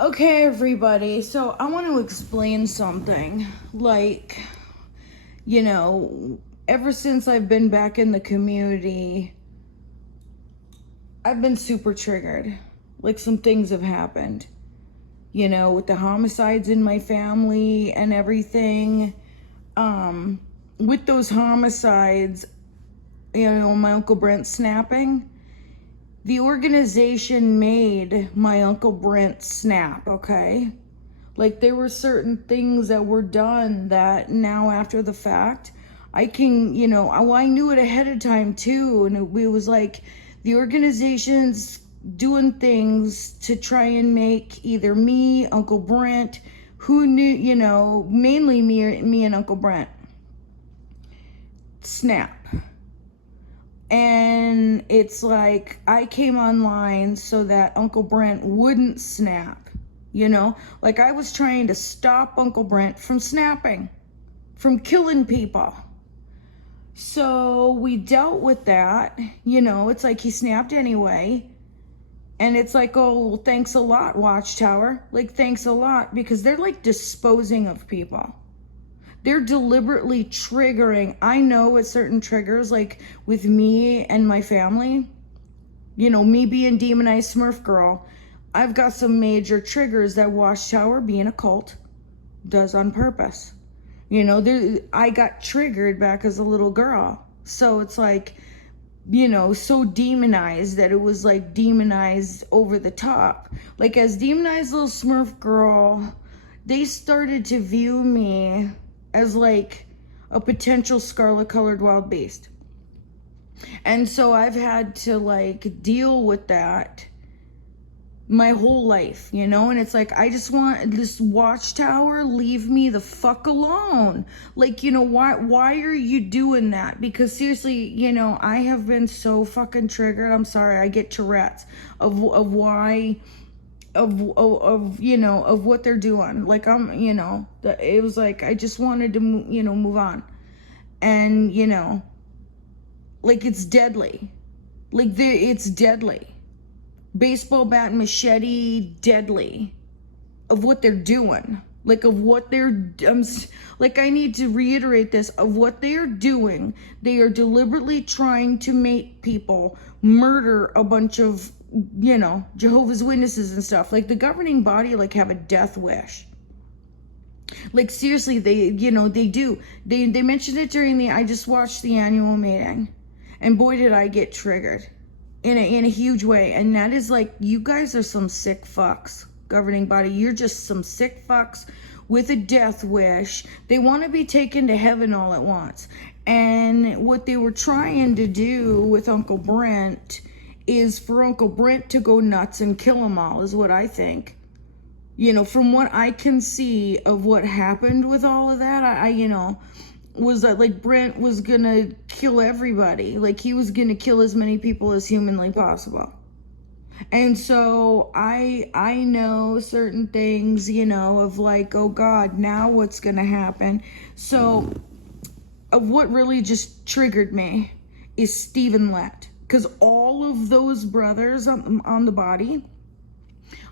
Okay, everybody, so I want to explain something. Like, ever since I've been back in the community, I've been super triggered. Like, some things have happened, with the homicides in my family and everything. With those homicides, my Uncle Brent snapping. The organization made my Uncle Brent snap, okay? Like, there were certain things that were done that now, after the fact, I can, I knew it ahead of time too. And it was like the organization's doing things to try and make either me, Uncle Brent, who knew, mainly me and Uncle Brent, snap. And it's like I came online so that Uncle Brent wouldn't snap, Like, I was trying to stop Uncle Brent from snapping, from killing people. So we dealt with that, it's like he snapped anyway. And it's like, oh, well, thanks a lot, Watchtower. Like, thanks a lot, because they're like disposing of people. They're deliberately triggering. I know with certain triggers, like with me and my family, me being demonized Smurf girl, I've got some major triggers that Watchtower, being a cult, does on purpose. I got triggered back as a little girl. So it's like, so demonized that it was like demonized over the top. Like, as demonized little Smurf girl, they started to view me as like a potential scarlet colored wild beast. And so I've had to like deal with that my whole life, and it's like, I just want this Watchtower, leave me the fuck alone. Like, why are you doing that? Because seriously, I have been so fucking triggered. I'm sorry, I get Tourette's of why of what they're doing. Like, it was like I just wanted to move on. And like, it's deadly. Like, it's deadly. Baseball bat and machete, deadly, of what they're doing. Like, of what they're like, I need to reiterate this, of what they are doing. They are deliberately trying to make people murder a bunch of Jehovah's Witnesses and stuff. Like, the governing body, like, have a death wish. Like, seriously, they do. They mentioned it during I just watched the annual meeting, and boy did I get triggered in a huge way. And that is like, you guys are some sick fucks, governing body. You're just some sick fucks with a death wish. They want to be taken to heaven all at once. And what they were trying to do with Uncle Brent is for Uncle Brent to go nuts and kill them all, is what I think. From what I can see of what happened with all of that, I was that like Brent was gonna kill everybody. Like, he was gonna kill as many people as humanly possible. And so I know certain things, of like, oh God, now what's gonna happen? So, of what really just triggered me is Stephen Lett. Because all of those brothers on the body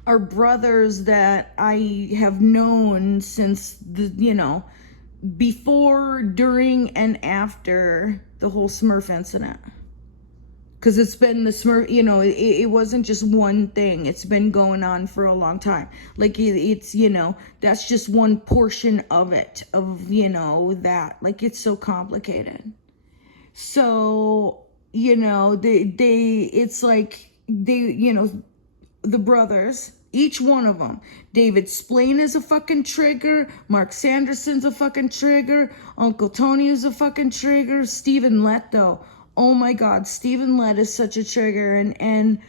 are brothers that I have known since before, during, and after the whole Smurf incident. Because it's been the Smurf, it wasn't just one thing. It's been going on for a long time. Like, it's, that's just one portion of it, of, that. Like, it's so complicated. So, it's like, the brothers, each one of them. David Splain is a fucking trigger. Mark Sanderson's a fucking trigger. Uncle Tony is a fucking trigger. Stephen Lett, though. Oh my God, Stephen Lett is such a trigger. And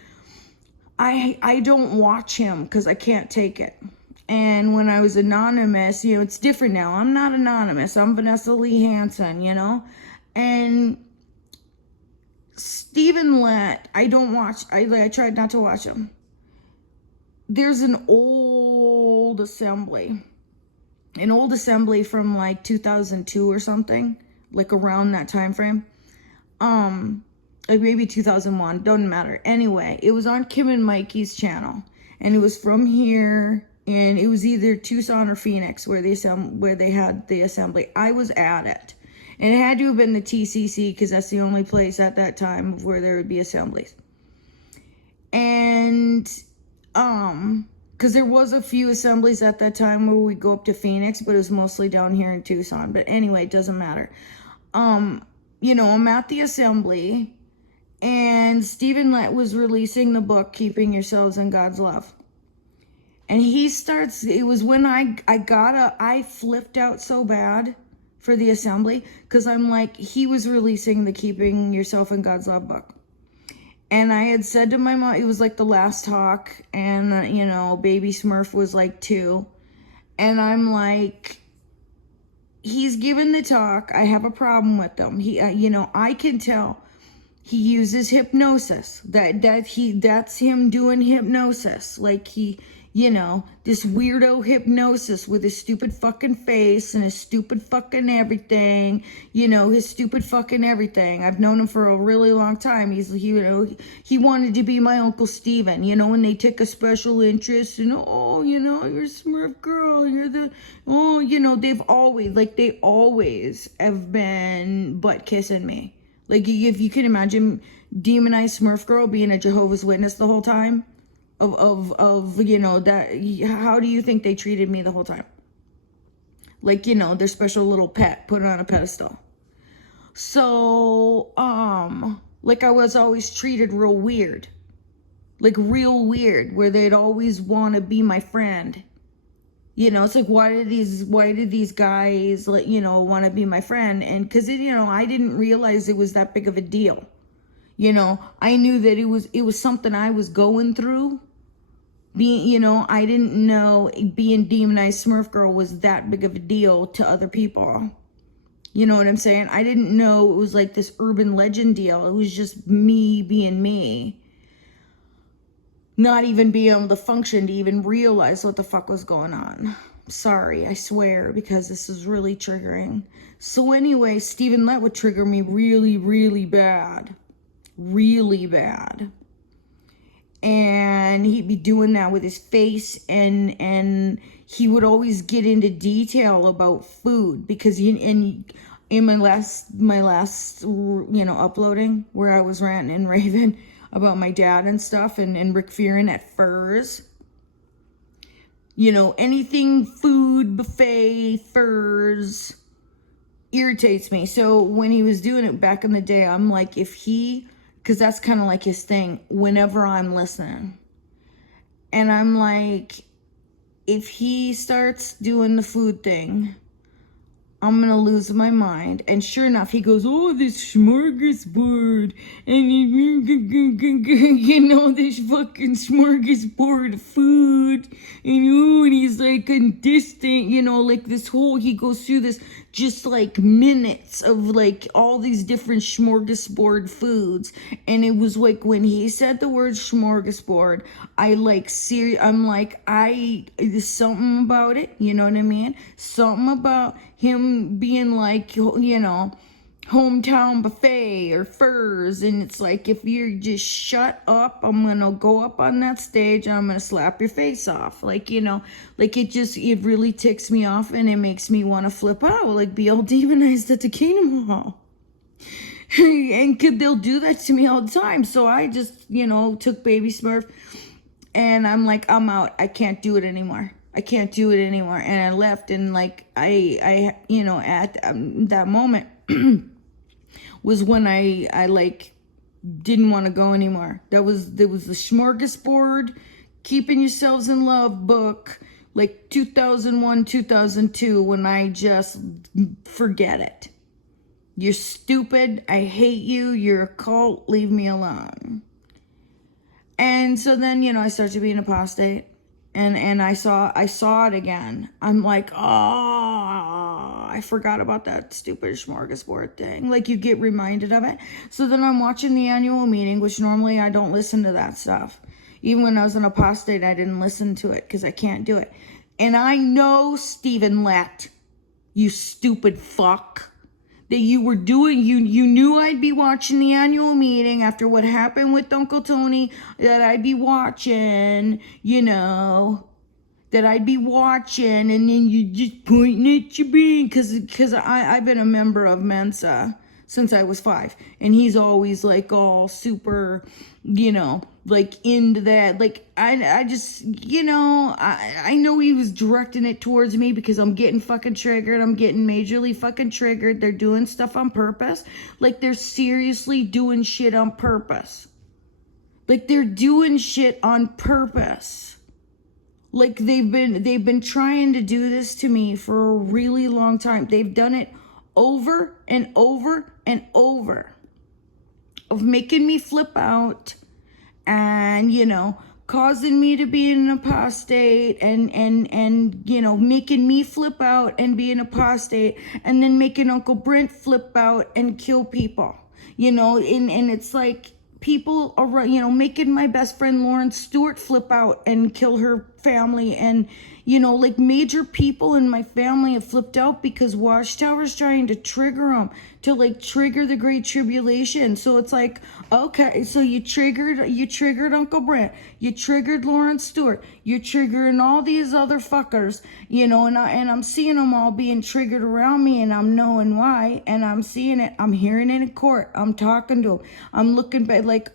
I don't watch him because I can't take it. And when I was anonymous, it's different now. I'm not anonymous. I'm Vanessa Lee Hansen, And Stephen Lett, I don't watch. I tried not to watch him. There's an old assembly from like 2002 or something, like around that time frame. Like maybe 2001, doesn't matter. Anyway, it was on Kim and Mikey's channel, and it was from here, and it was either Tucson or Phoenix where they had the assembly. I was at it, and it had to have been the TCC because that's the only place at that time where there would be assemblies. And because there was a few assemblies at that time where we go up to Phoenix, but it was mostly down here in Tucson. But anyway, it doesn't matter. You know, I'm at the assembly, and Stephen Lett was releasing the book, Keeping Yourselves in God's Love. And he starts, it was when I flipped out so bad for the assembly, because I'm like, he was releasing the Keeping Yourself in God's Love book. And I had said to my mom, it was like the last talk, and, you know, baby Smurf was like 2. And I'm like, he's given the talk. I have a problem with him. He, you know, I can tell he uses hypnosis. That's him doing hypnosis. Like he, you know, this weirdo hypnosis with his stupid fucking face and his stupid fucking everything. You know, his stupid fucking everything. I've known him for a really long time. He wanted to be my Uncle Steven, you know, when they take a special interest and, oh, you know, you're a Smurf girl, you know, they always have been butt kissing me. Like, if you can imagine demonized Smurf girl being a Jehovah's Witness the whole time, you know, that, how do you think they treated me the whole time? Like, you know, their special little pet, put it on a pedestal. So, like, I was always treated real weird. Like, real weird, where they'd always want to be my friend. You know, it's like, why did these guys, like, you know, want to be my friend? And because, you know, I didn't realize it was that big of a deal. You know, I knew that it was something I was going through. You know, I didn't know being demonized Smurf girl was that big of a deal to other people. You know what I'm saying? I didn't know it was like this urban legend deal. It was just me being me. Not even being able to function to even realize what the fuck was going on. Sorry, I swear, because this is really triggering. So anyway, Stephen Lett would trigger me really, really bad. Really bad. And he'd be doing that with his face, and he would always get into detail about food, because in my last you know, uploading where I was ranting and raving about my dad and stuff, and Rick Fearon at Furs, you know, anything food, buffet, Furs irritates me. So when he was doing it back in the day, I'm like, because that's kind of like his thing whenever I'm listening. And I'm like, if he starts doing the food thing, I'm going to lose my mind. And sure enough, he goes, oh, this smorgasbord. And, you know, this fucking smorgasbord of food. And he's like a distant, you know, like this whole, he goes through this just like minutes of like all these different smorgasbord foods. And it was like when he said the word smorgasbord, I'm like, there's something about it, you know what I mean? Something about him being like, you know, hometown buffet or Furs, and it's like, if you just shut up, I'm gonna go up on that stage and I'm gonna slap your face off. Like, you know, like it really ticks me off, and it makes me want to flip out, like be all demonized at the Kingdom Hall. And they'll do that to me all the time. So I just, you know, took Baby Smurf, and I'm like, I'm out. I can't do it anymore. And I left, and like I you know, at that moment was when I like didn't want to go anymore. There was the Smorgasbord Keeping Yourselves in Love book, like 2001, 2002, when I just forget it. You're stupid. I hate you. You're a cult. Leave me alone. And so then, you know, I started being apostate. And I saw it again. I'm like, oh, I forgot about that stupid smorgasbord thing. Like, you get reminded of it. So then I'm watching the annual meeting, which normally I don't listen to that stuff. Even when I was an apostate, I didn't listen to it because I can't do it. And I know Stephen Lett, you stupid fuck, that you were doing, you knew I'd be watching the annual meeting after what happened with Uncle Tony, that I'd be watching, that I'd be watching, and then you just pointing at your bean, because I've been a member of Mensa since I was 5, and he's always like all super, like into that. Like I just, I know he was directing it towards me because I'm getting fucking triggered. I'm getting majorly fucking triggered. They're doing stuff on purpose. Like they're seriously doing shit on purpose. Like they're doing shit on purpose. Like they've been trying to do this to me for a really long time. They've done it over and over and over, of making me flip out, and causing me to be an apostate, and making me flip out and be an apostate, and then making Uncle Brent flip out and kill people, and it's like people are, making my best friend Lauren Stewart flip out and kill her family, and like major people in my family have flipped out because Watchtower's trying to trigger them, to like trigger the Great Tribulation. So it's like, okay, so you triggered Uncle Brent, you triggered Lauren Stewart, you're triggering all these other fuckers, and I'm seeing them all being triggered around me, and I'm knowing why, and I'm seeing it, I'm hearing it in court, I'm talking to them, I'm looking back like,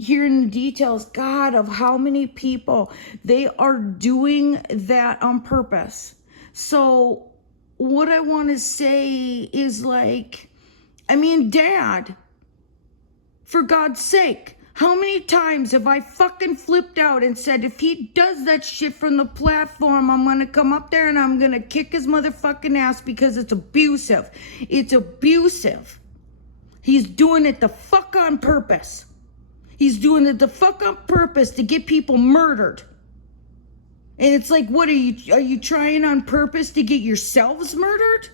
hearing the details, God, of how many people they are doing that on purpose. So what I want to say is like, Dad, for God's sake, how many times have I fucking flipped out and said, if he does that shit from the platform, I'm going to come up there and I'm going to kick his motherfucking ass because it's abusive. It's abusive. He's doing it the fuck on purpose. He's doing it the fuck on purpose to get people murdered. And it's like, what are you trying on purpose to get yourselves murdered?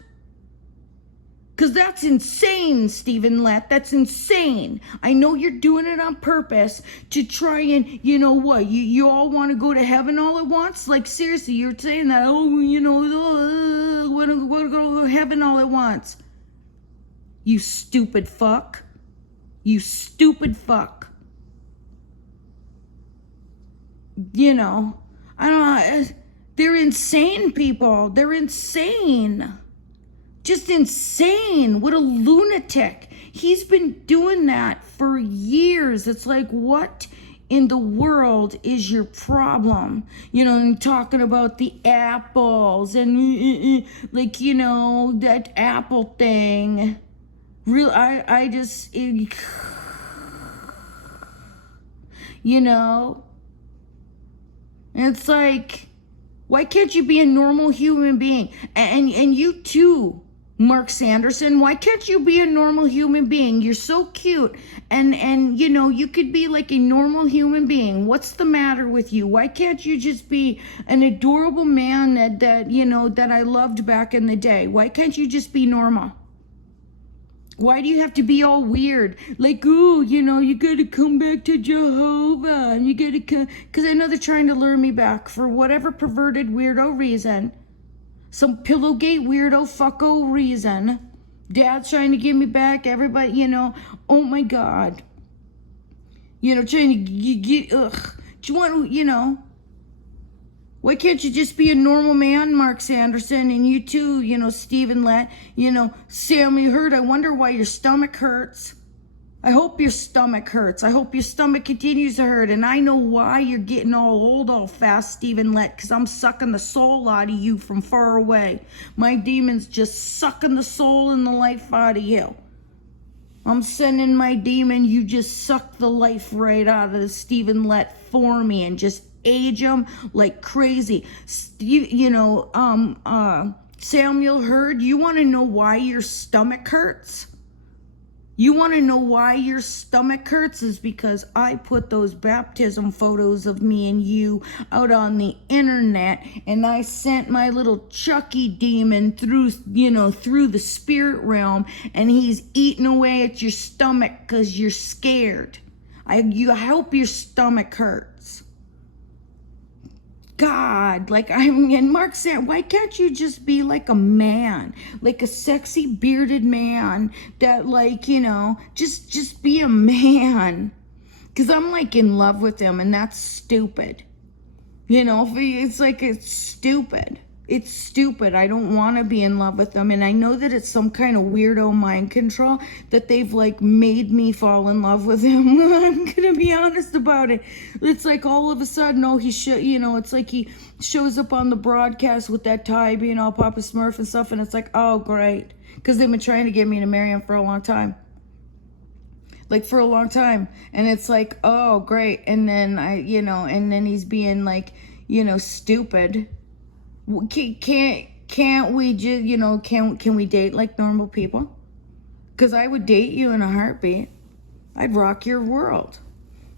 Because that's insane, Stephen Lett. That's insane. I know you're doing it on purpose to try and, you all want to go to heaven all at once? Like, seriously, you're saying that, want to go to heaven all at once. You stupid fuck. You stupid fuck. I don't know. They're insane, people. They're insane. Just insane. What a lunatic. He's been doing that for years. It's like, what in the world is your problem? And talking about the apples and that apple thing. Real, I just, it's like, why can't you be a normal human being? And you too, Mark Sanderson, why can't you be a normal human being? You're so cute, and you could be like a normal human being. What's the matter with you? Why can't you just be an adorable man that I loved back in the day? Why can't you just be normal? Why do you have to be all weird? Like, you gotta come back to Jehovah, and you gotta come, because I know they're trying to lure me back for whatever perverted weirdo reason. Some Pillowgate weirdo fucko reason. Dad's trying to get me back, everybody, oh my God. Trying to get, ugh. Do you want, why can't you just be a normal man, Mark Sanderson, and you too, Stephen Lett, Sammy Hurt, I wonder why your stomach hurts. I hope your stomach hurts. I hope your stomach continues to hurt, and I know why you're getting all old all fast, Stephen Lett, because I'm sucking the soul out of you from far away. My demon's just sucking the soul and the life out of you. I'm sending my demon, you just suck the life right out of the Stephen Lett for me and just age them like crazy. Samuel Hurd, you want to know why your stomach hurts? You want to know why your stomach hurts? Is because I put those baptism photos of me and you out on the internet, and I sent my little Chucky demon through the spirit realm, and he's eating away at your stomach because you're scared. I hope your stomach hurts. God, like and Mark said, why can't you just be like a man, like a sexy bearded man that, like, just be a man? Because I'm like in love with him, and that's stupid. It's like, it's stupid. It's stupid. I don't want to be in love with them. And I know that it's some kind of weirdo mind control that they've like made me fall in love with him. I'm going to be honest about it. It's like all of a sudden, it's like he shows up on the broadcast with that tie being all Papa Smurf and stuff. And it's like, oh, great. Because they've been trying to get me to marry him for a long time. For a long time. And it's like, oh, great. And then and then he's being like, stupid. Can't we just, can we date like normal people? Because I would date you in a heartbeat. I'd rock your world.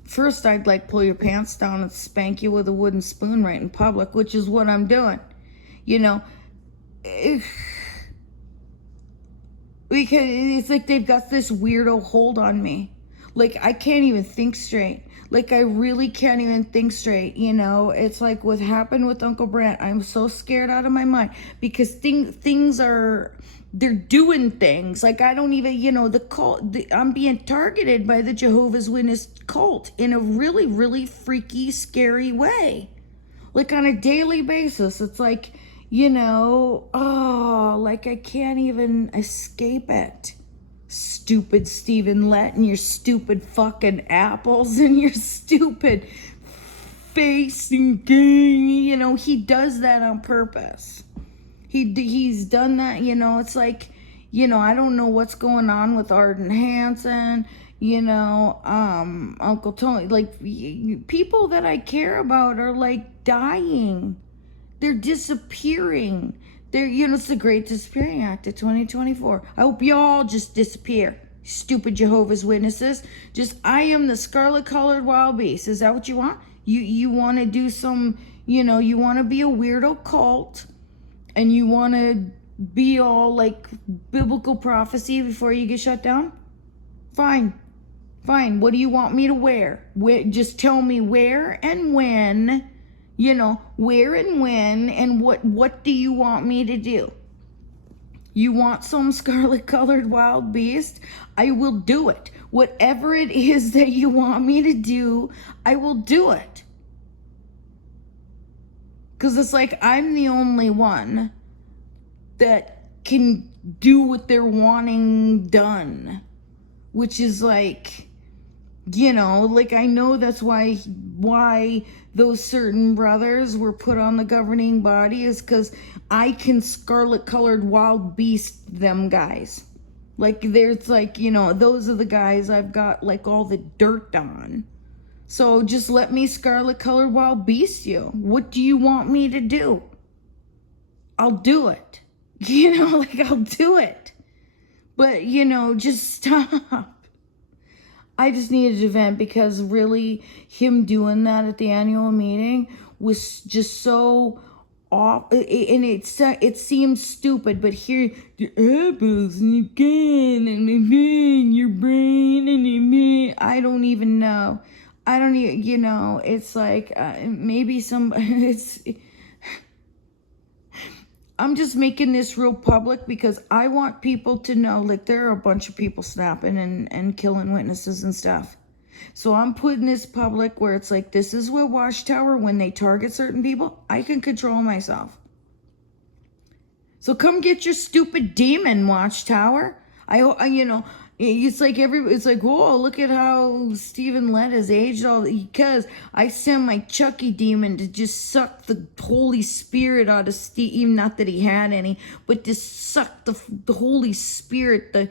First, I'd like pull your pants down and spank you with a wooden spoon right in public, which is what I'm doing. Because it's like they've got this weirdo hold on me. Like, I can't even think straight. Like, I really can't even think straight, It's like what happened with Uncle Brent. I'm so scared out of my mind because they're doing things. Like, I don't even, the cult, I'm being targeted by the Jehovah's Witness cult in a really, really freaky, scary way. Like, on a daily basis. It's like, like I can't even escape it. Stupid Stephen Lett and your stupid fucking apples and your stupid face and gang, he does that on purpose. He's done that, it's like, I don't know what's going on with Arden Hansen, Uncle Tony, like people that I care about are like dying. They're disappearing. It's the Great Disappearing Act of 2024. I hope you all just disappear. Stupid Jehovah's Witnesses. I am the scarlet-colored wild beast. Is that what you want? You want to do some, you want to be a weirdo cult, and you want to be all like biblical prophecy before you get shut down? Fine. What do you want me to wear? Just tell me where and when. Where and when, and what do you want me to do? You want some scarlet-colored wild beast? I will do it. Whatever it is that you want me to do, I will do it. Because it's like I'm the only one that can do what they're wanting done. Which is like, like I know that's why those certain brothers were put on the governing body is because I can scarlet-colored wild beast them guys. Like, there's like, those are the guys I've got like all the dirt on. So just let me scarlet-colored wild beast you. What do you want me to do? I'll do it. I'll do it. But, just stop. I just needed to vent because really him doing that at the annual meeting was just so off. And it seems stupid, but here, the apples and you can and your brain and I don't even know. I don't even, it's like maybe I'm just making this real public because I want people to know, like, there are a bunch of people snapping and killing witnesses and stuff. So I'm putting this public where it's like, this is where Watchtower, when they target certain people, I can control myself. So come get your stupid demon, Watchtower. It's like, whoa, look at how Stephen Lett has aged because I sent my Chucky demon to just suck the Holy Spirit out of Steve, not that he had any, but to suck the Holy Spirit,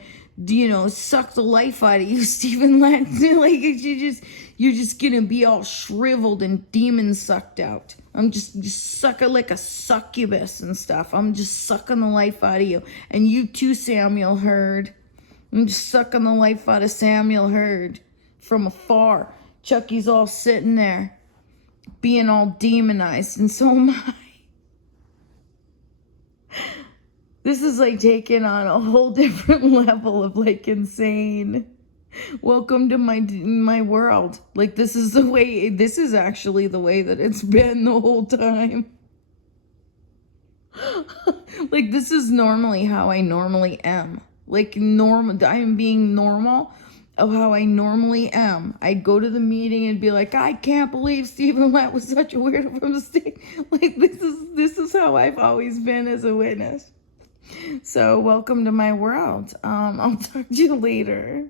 suck the life out of you, Stephen Lett. Like, you're just gonna be all shriveled and demon sucked out. I'm just sucking like a succubus and stuff. I'm just sucking the life out of you. And you too, Samuel Hurd. I'm just sucking the life out of Samuel Hurd from afar. Chucky's all sitting there being all demonized, and so am I. This is like taking on a whole different level of like insane. Welcome to my world. Like, this is actually the way that it's been the whole time. Like, this is normally how I normally am. Like, I am being normal of how I normally am. I'd go to the meeting and be like, I can't believe Stephen Lett was such a weirdo from the state. Like, this is how I've always been as a witness. So welcome to my world. I'll talk to you later.